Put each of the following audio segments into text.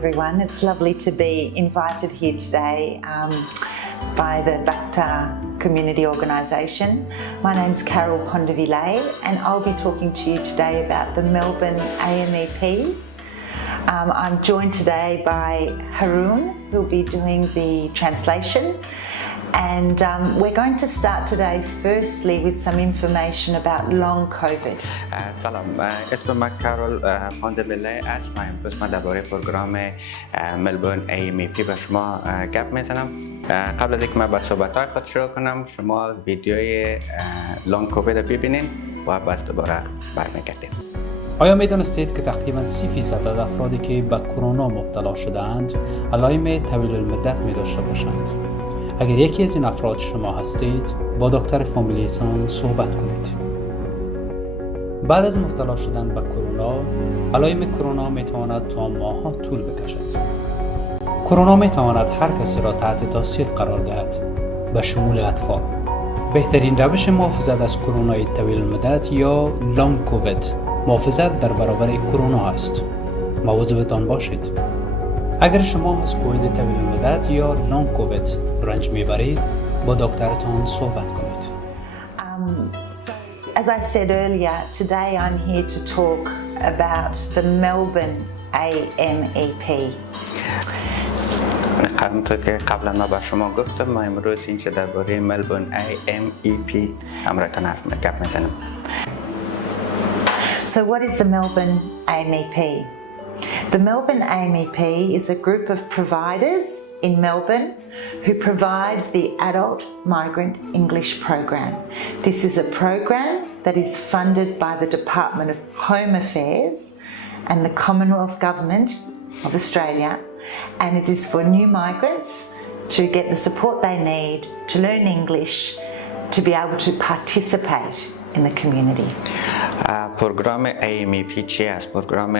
everyone. It's lovely to be invited here today by the Bakhtar community organisation. My name's Carol Pondavile and I'll be talking to you today about the Melbourne AMEP. I'm joined today by Haroon, who'll be doing the translation. And we're going to start today firstly with some information about long COVID. سلام، اسم من کارول پاندویله است و امروز من درباره پروگرام ملبورن AMEP به شما گپ میزنم. قبل از اینکه من به صحبت‌های خود شروع کنم، شما ویدیوی لانگ کووید رو ببینید و بعد دوباره برمیگردیم. آیا می‌دانستید که تقریباً 30% از افرادی که به کرونا مبتلا شده‌اند علائم طویل المدت می‌داشته باشند؟ اگر یکی از این افراد شما هستید، با دکتر فامیلیتان صحبت کنید. بعد از مبتلا شدن به کرونا، علائم کرونا میتواند تا ماه‌ها طول بکشد. کرونا میتواند هر کسی را تحت تاثیر قرار دهد، به شمول اطفال. بهترین روش محافظت از کرونا طویل المدت یا لانگ کووید محافظت در برابر کرونا است. مواظبتان باشید. اگر شما از کووید طویل المدت یا لانگ کووید رنج میبرید، با دکترتان صحبت کنید. As I said earlier, today I'm here to talk about the Melbourne AMEP. همونطور که قبلا ما به شما گفتم، ما امروز اینجا درباره ملبورن AMEP امرایتان گپ میزنم. So what is the Melbourne AMEP? The Melbourne AMEP is a group of providers in Melbourne who provide the Adult Migrant English program. This is a program that is funded by the Department of Home Affairs and the Commonwealth Government of Australia, and it is for new migrants to get the support they need to learn English, to be able to participate in the community. پروگرام AMEP چی است؟ پروگرام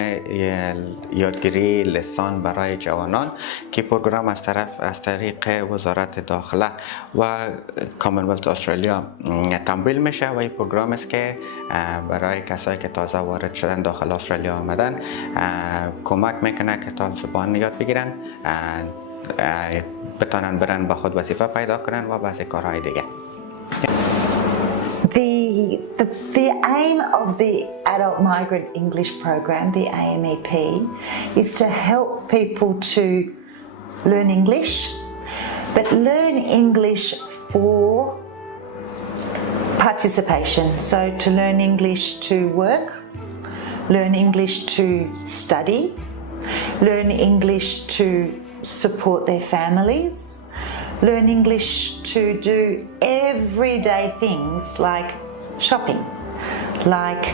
یادگیری لسان برای جوانان که پروگرام از طریق وزارت داخله و کامنولت استرالیا تمویل میشه و این پروگرام است که برای کسایی که تازه وارد شدن داخل استرالیا آمدن کمک میکنه که تا زبان یاد بگیرن، بتونن برن با خود وظیفه پیدا کنن و بعضی کارهای دیگه. The aim of the Adult Migrant English program, the AMEP, is to help people to learn English, but learn English for participation. So to learn English to work, learn English to study, learn English to support their families, learn English to do everyday things like shopping, like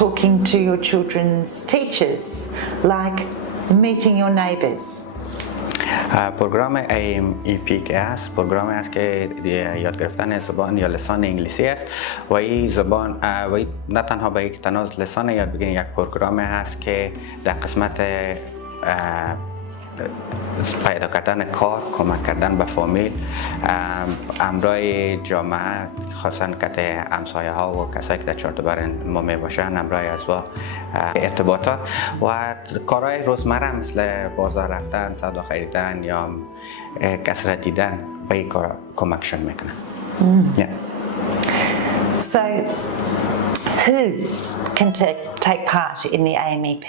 talking to your children's teachers, like meeting your neighbours. پروگرام AMEP که است، پروگرامی است که یاد گرفتن زبان یا لسان انگلیسی است و این زبان نه تنها به یک تنها لسان یاد بگیرید، یک پروگرامی هست که در قسمت پیدا کردن کار، کمک کردن به فامیل، امرای جامعه، خاصا که همسایه ها و کسایی که در چهارچوبر ما می باشن، امرای از با ارتباطات و کارهای روزمره مثل بازار رفتن، سودا خریدن یا کس را دیدن به این کار کمکشون میکنه. So who can take part in the AMEP?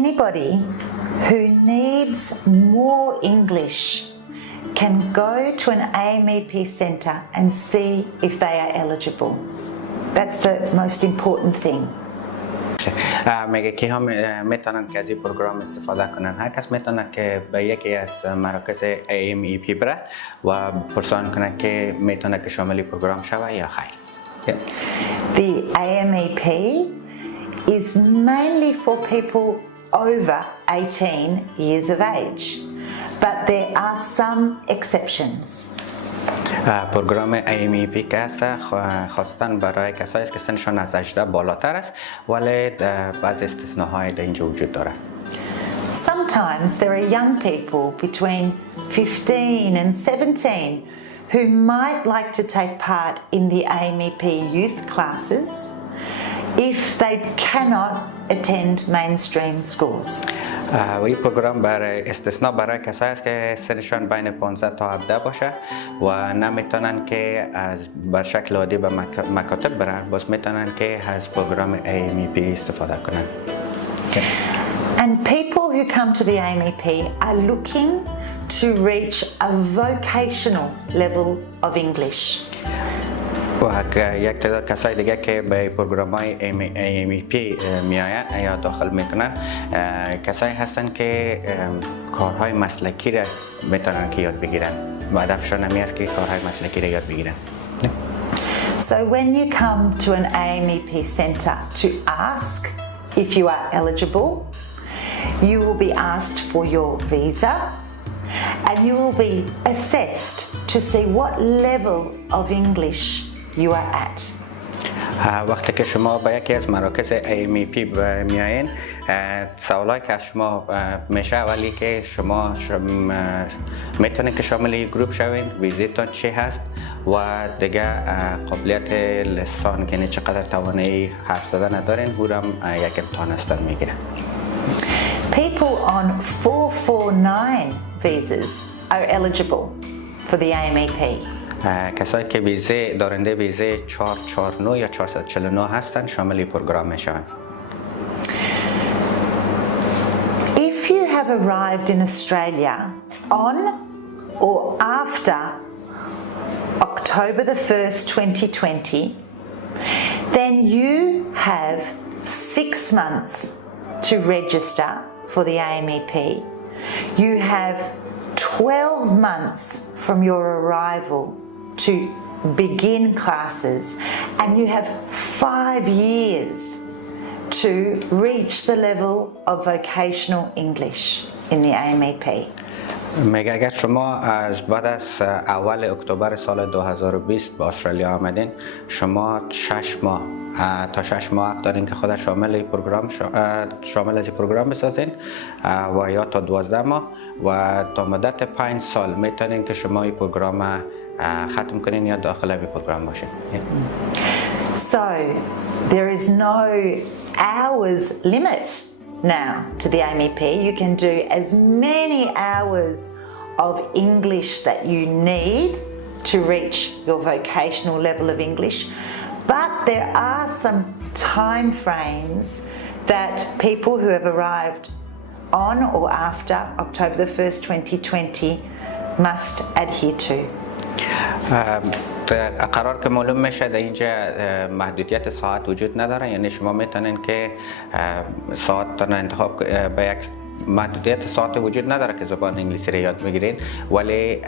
Anybody who needs more English can go to an AMEP centre and see if they are eligible. That's the most important thing. میگه که هم میتونن که از این پروگرام استفاده کنن. هر کس میتونه که به یکی از مراکز AMEP بره و پرسان کنه که میتونه که شامل پروگرام شوه یا خیر. The AMEP is mainly for people over 18 years of age, but there are some exceptions. پروگرام AMEP که است خواستاً برای کسایی است که سنشان از 18 بالاتر است، ولی بعضی استثناهای در اینجا وجود داره. Sometimes there are young people between 15 and 17 who might like to take part in the AMEP youth classes. If they cannot attend mainstream schools. و این پروگرام برای استثناء برای کسایی است که سنشان بین 15 تا 17 باشه و نمیتونن که بر شکل عادی به مکاتب برن، باز میتونن که از پروگرام AMEP استفاده کنن. And people who come to the AMEP are looking to reach a vocational level of English. و یک تعداد کسای دیگه که به پروگرام‌های AMEP میآیند یا داخل میکنن کسایی هستن که کارهای مسلکی را میتونن که یاد بگیرن و هدفشان همی است که کارهای مسلکی را یاد بگیرن. So when you come to an AMEP centre to ask if you are eligible, you will be asked for your visa and you will be assessed to see what level of English you are at. وقتی که شما به یکی از مراکز AMEP میایین سوالایی که از شما میشه اولی که شما میتونید که شامل یک گروپ شوین، ویزیتون چی هست و دیگه قابلیت لسان که چقدر توانایی حرف زدن دارین او هم یک امتحان هستن میگیرن. People on 449 visas are eligible for the AMEP. کسایی که ویزه دارنده ویزه 449 یا 449 هستن شامل پروگرام میشن. If you have arrived in Australia on or after October the 1st, 2020, then you have 6 months to register for the AMEP. You have 12 months from your arrival to begin classes, and you have 5 years to reach the level of vocational English in the AMEP. میگه اگر شما از بعد از اول اکتبر سال 2020 به استرالیا آمدین شما 6 ماه تا 6 ماه دارین که خود شامل از این پروگرام بسازین و یا تا 12 ماه و تا مدت 5 سال میتونین که شما این پروگرام ختم کنین یا داخل این پروگرام باشین. So there is no hours limit now to the AMEP. You can do as many hours of English that you need to reach your vocational level of English, but there are some time frames that people who have arrived on or after October the 1st, 2020 must adhere to. قرار که معلوم میشه در اینجا محدودیت ساعت وجود نداره، یعنی شما میتونین که ساعتتون انتخاب به یک محدودیت ساعت وجود نداره که زبان انگلیسی را یاد بگیرین، ولی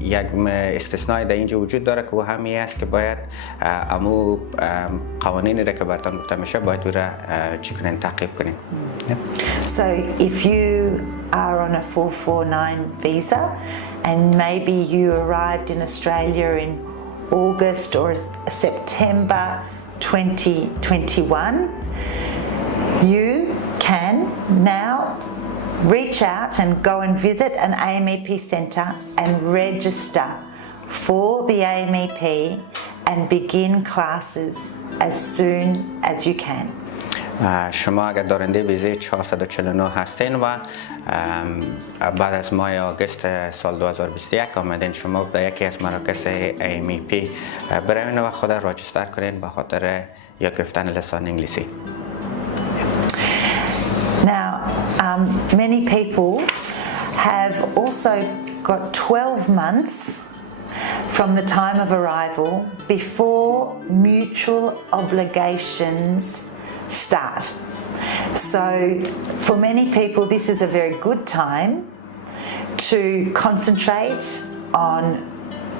یک استثنایی در اینجا وجود داره که همی است که باید امو قوانینی را که براتون گفته میشه باید او را چی کنین تعقیب کنین. So if you are on a 449 visa and maybe you arrived in Australia in August or September 2021, you can now reach out and go and visit an AMEP centre and register for the AMEP and begin classes as soon as you can. شما اگر دارنده ویزه 449 هستین و بعد از ماه آگوست سال 2021 آمدین شما به یکی از مراکز AMEP بروین و خود راجستر کنین به خاطر یاد گرفتن لسان انگلیسی. Now, many people have also got 12 months from the time of arrival before mutual obligations start. So for many people this is a very good time to concentrate on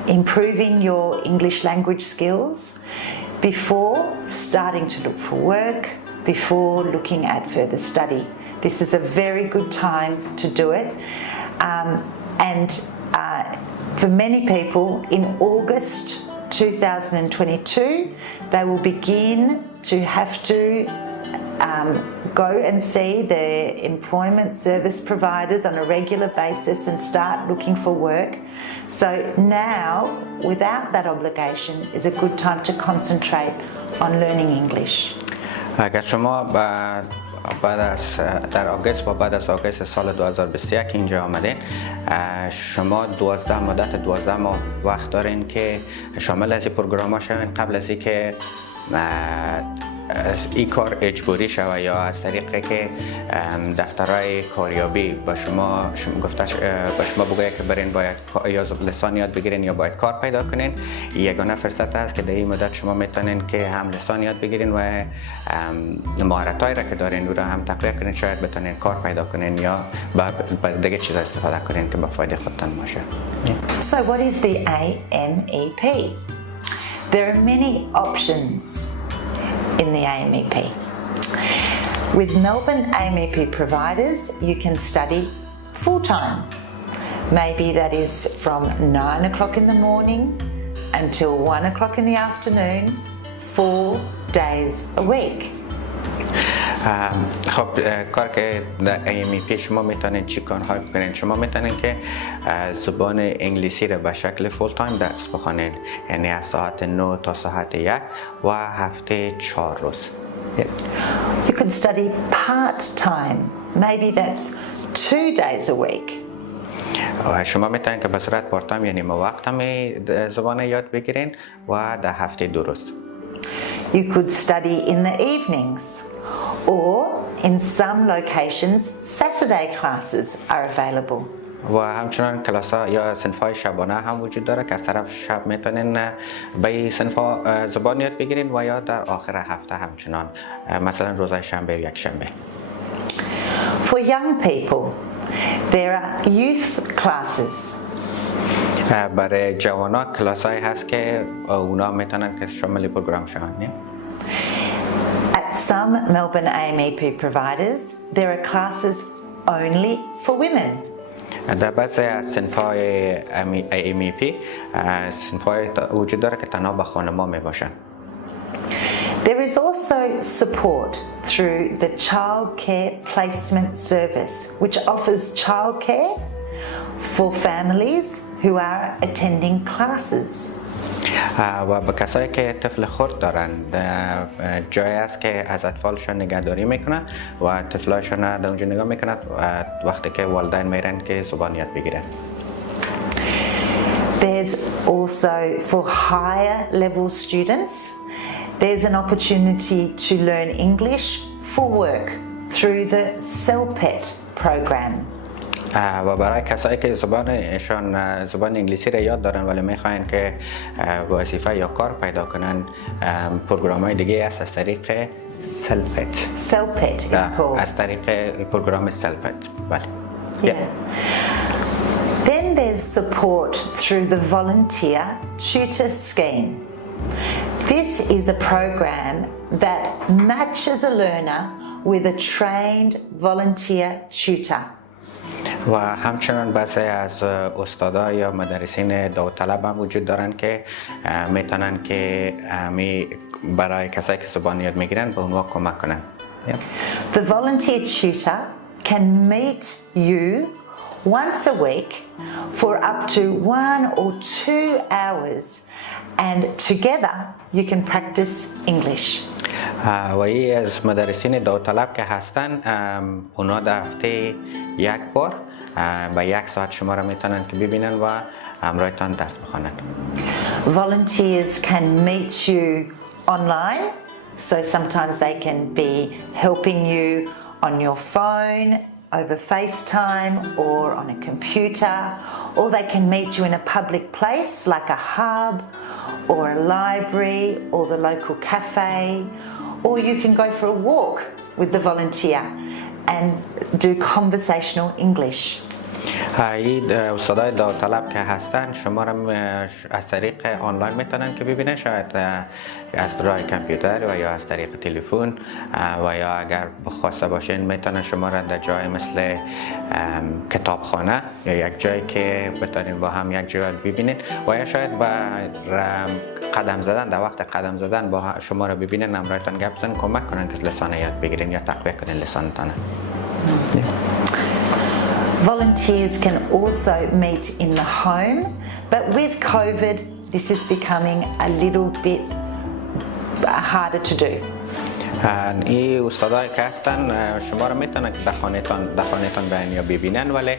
improving your English language skills before starting to look for work, before looking at further study. This is a very good time to do it, and for many people in August 2022 they will begin to have to go and see their employment service providers on a regular basis and start looking for work. So now, without that obligation, is a good time to concentrate on learning English. اگر شما بعد از در آگوست و بعد از آگوست سال 2021 اینجا آمدین، شما مدت 12 ماه وقت دارین که شامل از این پروگرام ها شوین قبل از اینکه این کار اجباری شود یا از طریقی که دفترهای کاریابی با شما بگوید که برین باید یا لسان یاد بگیرین یا باید کار پیدا کنین. یگانه فرصت است که در این مدت شما میتونین که هم لسان یاد بگیرین و مهارت‌هایی را که دارین رو هم تقویت کنین، شاید بتونین کار پیدا کنین یا با دیگه چیزا استفاده کنین که به فایده خودتان باشه. So what is the AMEP? There are many options in the AMEP. With Melbourne AMEP providers, you can study full-time. Maybe that is from 9 o'clock in the morning until 1 o'clock in the afternoon, 4 days a week. خب کار که در AMEP شما میتونین چی کارها بکنین؟ شما میتونین که زبان انگلیسی را به شکل فول تایم درس بخونین، یعنی از ساعت 9 تا ساعت 1 و هفته 4 روز. You could study part-time. Maybe that's 2 days a week. شما میتونین که به صورت پارت تایم یعنی موقت هم زبان یاد بگیرین و در هفته 2 روز. You could study in the evenings, or in some locations, Saturday classes are available. و همچنان کلاس ها یا صنف های شبانه هم وجود داره که از طرف شب میتونین به صنف ها زبان یاد بگیرین و یا در آخر هفته همچنان مثلا روزهای شنبه و یک شنبه. For young people, there are youth classes. برای جوانا کلاس هایی هست که اونا میتونن که شامل پروگرام شوند. At some Melbourne AMEP providers, there are classes only for women. در بعضی از صنف‌های AMEP صنف‌های وجود داره که تنها به خانم‌ها میباشن. There is also support through the Childcare Placement Service, which offers childcare for families who are attending classes. و به کسایی که طفل خرد دارن جایی است که از اطفالشون نگهداری میکنن و طفلاشون در اونجا نگاه میکنن وقتی که والدین میرن که زبان یاد بگیرن. There's also for higher level students, there's an opportunity to learn English for work through the CELPET program. و برای کسایی که زبان انگلیسی را یاد دارن ولی میخواین که وظیفه یا کار پیدا کنن، پروگرام های دیگه است از طریق CELPET. CELPET it's called. از طریق پروگرام CELPET. بله. Yeah. Then there's support through the Volunteer Tutor Scheme. This is a program that matches a learner with a trained volunteer tutor. و همچنان بعضی از استادا یا مدرسین داوطلب هم وجود دارن که میتونن که برای کسایی که زبان یاد میگیرن به اونها کمک کنن. The volunteer tutor can meet you once a week for up to 1 or 2 hours, and together you can practice English. و این از مدرسین داوطلب که هستن، اونا در هفته یک بار با 1 ساعت شما را میتونن که ببینن و همراهتان درس بخوانن. Volunteers can meet you online, so sometimes they can be helping you on your phone, over FaceTime or on a computer, or they can meet you in a public place like a hub or a library or the local cafe, or you can go for a walk with the volunteer and do conversational English. این استادای داوطلب که هستن شما را از طریق آنلاین میتونن که ببینن، شاید از راه کامپیوتر و یا از طریق تلفن و یا اگر بخواسته باشین میتونن شما را در جای مثل کتابخانه یا یک جایی که بتونین با هم یک جای ببینین و یا شاید با قدم زدن در وقت قدم زدن با شما را ببینن، همراهتان گپ بزنن، کمک کنن که لسان یاد بگیرین یا تقویت کنین لسانتان. Volunteers can also meet in the home, but with COVID, this is becoming a little bit harder to do. این استادایی که هستن شما را میتونن که در خانهتان بیان یا ببینن، ولی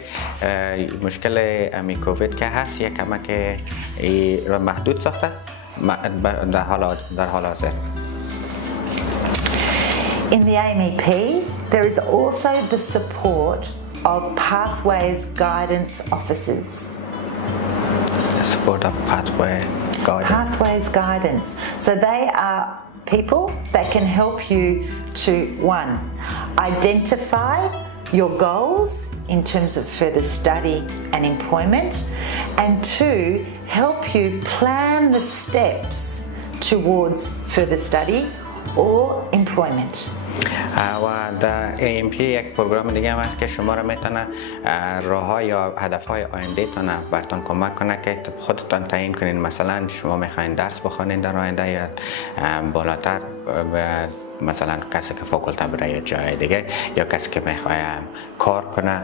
مشکل امی کووید که هست یک کمک را محدود ساخته در حال حاضر. In the AMEP, there is also the support of Pathways Guidance Officers. The support of Pathways Guidance. So they are people that can help you to, one, identify your goals in terms of further study and employment, and two, help you plan the steps towards further study or employment. و در AMP یک پروگرام دیگه هم هست که شما را میتونه راه‌ها یا هدف‌های آینده تان براتون کمک کنه که خودتان تعیین کنین. مثلا شما میخواین درس بخونین در آینده یا بالاتر، مثلا کسی که فاکولته بره یا جای دیگه، یا کسی که میخواد کار کنه،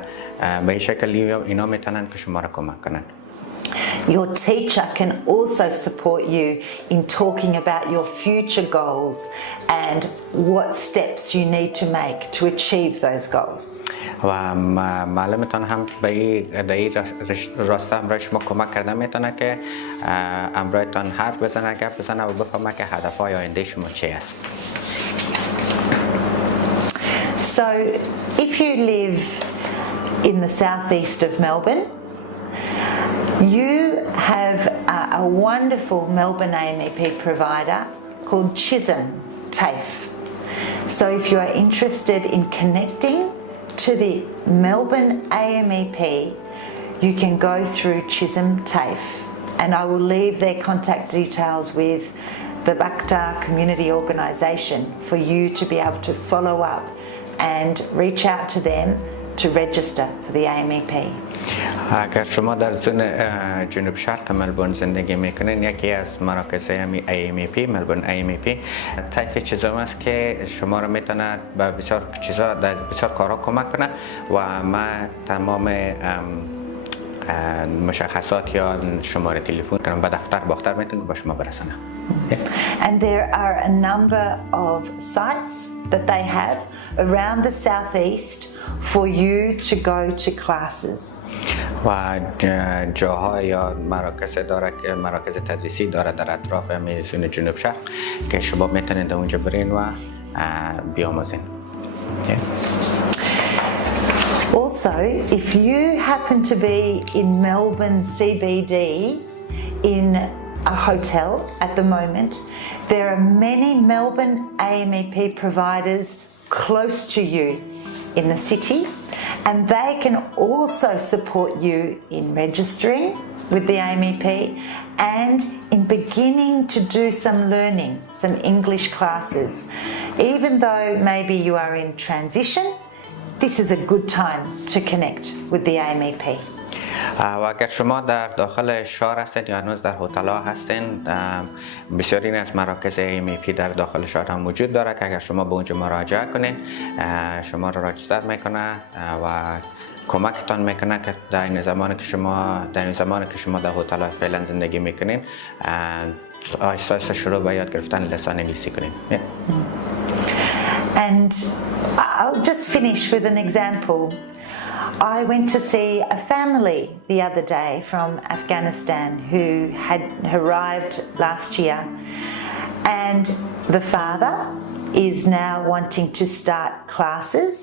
به این شکل اینا میتونن که شما را کمک کنن. Your teacher can also support you in talking about your future goals and what steps you need to make to achieve those goals. و معلمتان هم به این راسته همراه شما کمک کرده میتونه که همراهتان حرف بزنه، گپ بزنه و بفهمه که هدفهای آینده شما چی است. So if you live in the southeast of Melbourne, you have a wonderful Melbourne AMEP provider called Chisholm TAFE. So if you are interested in connecting to the Melbourne AMEP, you can go through Chisholm TAFE, and I will leave their contact details with the Bakhtar community organisation for you to be able to follow up and reach out to them to register for the AMEP. اگر شما در زون جنوب شرق ملبورن زندگی میکنین، یکی از مراکز AMEP ملبورن AMEP طیف چیزا است که شما رو میتونه به بسیار چیزا در بسیار کارها کمک کنه و ما تمام مشخصات یا شماره تلفن کنم به دفتر باختر میتونم که با شما برسانم. And there are a number of sites that they have around the southeast for you to go to classes. و جاهای یا مراکز تدریسی داره در اطراف میزون جنوب شرق که شما میتونید اونجا برین و بیاموزین. Also, if you happen to be in Melbourne CBD in a hotel at the moment, there are many Melbourne AMEP providers close to you in the city, and they can also support you in registering with the AMEP and in beginning to do some learning, some English classes. Even though maybe you are in transition, this is a good time to connect with the AMEP. و اگر شما در داخل شهر هستید یا هنوز در هتل ها هستین، بسیاری از مراکز AMEP در داخل شهر هم وجود داره که اگر شما به اونجا مراجعه کنین شما را راجستر میکنه و کمکتان میکنه که در این زمانی که شما در هتل ها فعلا زندگی میکنین آهسته آهسته شروع به یاد گرفتن لسان انگلیسی کنین. And I'll just finish with an example. I went to see a family the other day from Afghanistan who had arrived last year, and the father is now wanting to start classes.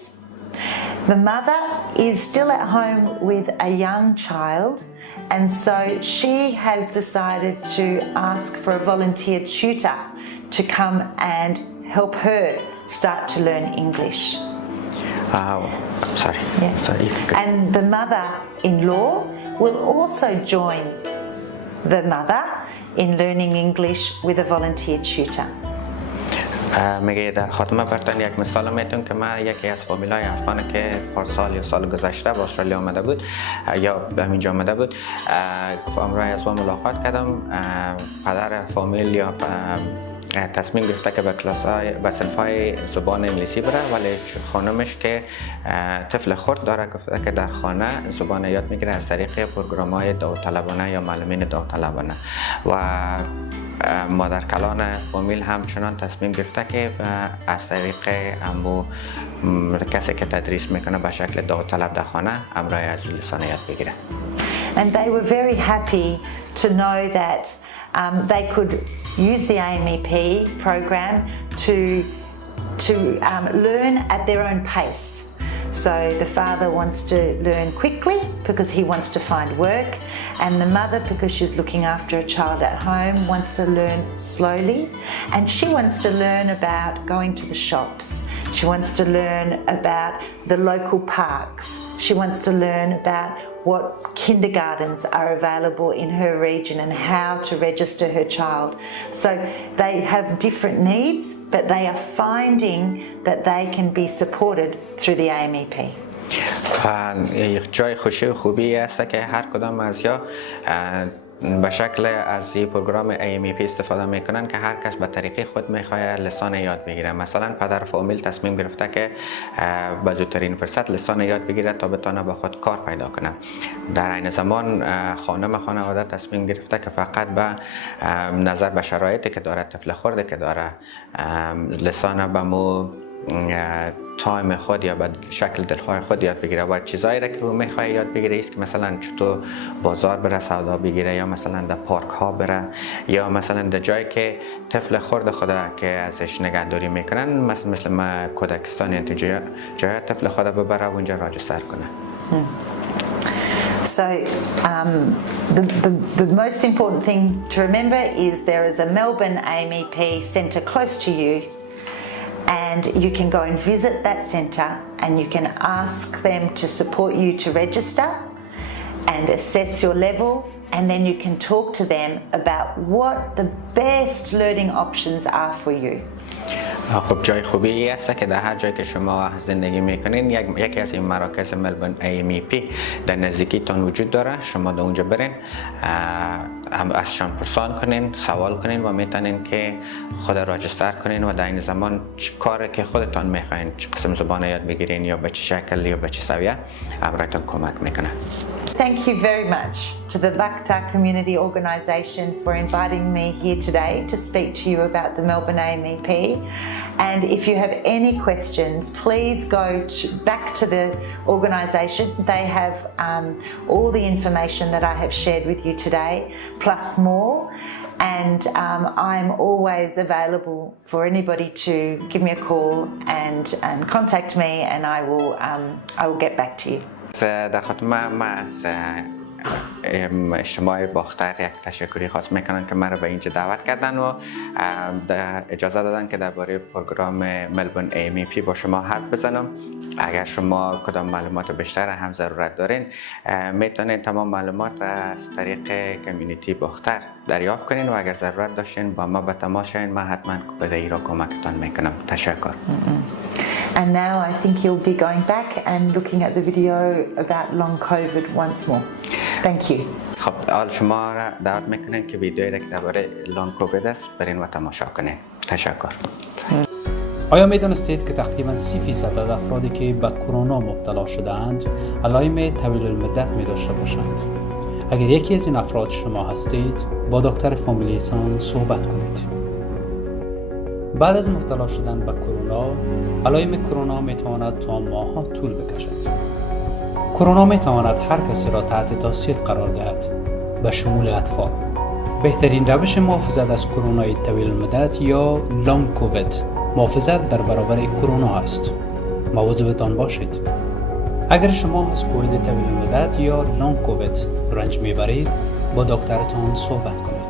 The mother is still at home with a young child, and so she has decided to ask for a volunteer tutor to come and help her start to learn English. Sorry. Yeah. Sorry. And the mother-in-law will also join the mother in learning English with a volunteer tutor. میگه در خاتمه براتون یک مثال میتونم که من یکی از فامیلای افغانه که پارسال یا سال گذشته به استرالیا آمده بود یا به اینجا آمده بود، همراه از ما ملاقات کردم. پدر فامیل یا تصمیم گرفته که به صنف‌های زبان انگلیسی بره، ولی خانمش که طفل خرد داره گفته که در خانه زبان یاد میگیره از طریق پروگرام‌های داوطلبانه یا معلمین داوطلبانه. و مادر کلان فامیل همچنان تصمیم گرفته که از طریق امو کسی که تدریس میکنه به شکل داوطلب در خانه امرای از لسان یاد بگیره. And they were very happy to know that they could use the AMEP program to learn at their own pace. So the father wants to learn quickly because he wants to find work, and the mother, because she's looking after a child at home, wants to learn slowly, and she wants to learn about going to the shops. She wants to learn about the local parks. She wants to learn about what kindergartens are available in her region and how to register her child. So they have different needs, but they are finding that they can be supported through the AMEP. یک جای خوشی و خوبی است که هر کدام از یا به شکل از این پروگرام AMEP استفاده میکنن که هر کس به طریق خود میخواد لسان یاد بگیره. مثلا پدر فامیل تصمیم گرفته که به زودترین فرصت لسان یاد بگیره تا بتونه با خود کار پیدا کنه. در این زمان خانم خانواده تصمیم گرفته که فقط به نظر به شرایطی که داره، طفل خرده که داره، لسان به مو تایم خود یا به شکل دلخواه خود یاد بگیره و چیزایی را که او میخواد یاد بگیره است که مثلا چطور بازار بره سودا بگیره، یا مثلا در پارک ها بره، یا مثلا در جایی که طفل خرد خود که ازش نگهداری میکنن، مثل ما کودکستان یا جای طفل خود ببره و اونجا راجستر کنه. So the most important thing to remember is there is a Melbourne AMEP centre close to you, and you can go and visit that centre and you can ask them to support you to register and assess your level, and then you can talk to them about what the best learning options are for you. خب جای خوبی است که در هر جایی که شما زندگی میکنین یکی از این مراکز ملبورن AMEP در نزدیکیتان وجود داره. شما در اونجا برین، ازشان پرسان کنین، سوال کنین و میتونین که خود راجستر کنین و در این زمان کاری که خودتان میخواین، چه قسم زبان یاد بگیرین یا به چه شکل یا به چه سویه، امرایتان کمک میکنه. Thank you very much to the Bakhtar Community Organisation for inviting me here today to speak to you about the Melbourne AMEP. And if you have any questions, please go back to the organisation. They have all the information that I have shared with you today, plus more. And I'm always available for anybody to give me a call and contact me, and I will get back to you. در خاطر ما از اجتماع باختر یک تشکری خاص میکنن که مرا به اینجا دعوت کردن و اجازه دادن که درباره پروگرام ملبورن AMEP با شما حرف بزنم. اگر شما کدام معلومات بیشتر هم ضرورت دارین، میتونین تمام معلومات از طریق کمیونیتی باختر دریافت کنین و اگر ضرورت داشتین با ما به تماس شین، من حتما بدهی را کمکتان میکنم. تشکر. And now I think you'll be going back and looking at the video about long COVID once more. Thank you. خب حال شما را دعوت میکنم که ویدیویی را که درباره لانگ کووید است برین و تماشا کنین. تشکر. آیا میدانستید که تقریباً 30% از افرادی که به کرونا مبتلا شده‌اند علائم طویل المدت می داشته باشند؟ اگر یکی از این افراد شما هستید، با دکتر فامیلیتان صحبت کنید. بعد از مبتلا شدن به کرونا، علائم کرونا می تواند تا ماه‌ها طول بکشد. کرونا می تواند هر کسی را تحت تاثیر قرار دهد، به شمول اطفال. بهترین روش محافظت از کرونای طویل المدت یا لانگ کووید محافظت در برابر کرونا است. مواظب باشید. اگر شما از کووید طویل المدت یا لانگ کووید رنج میبرید، با دکترتان صحبت کنید.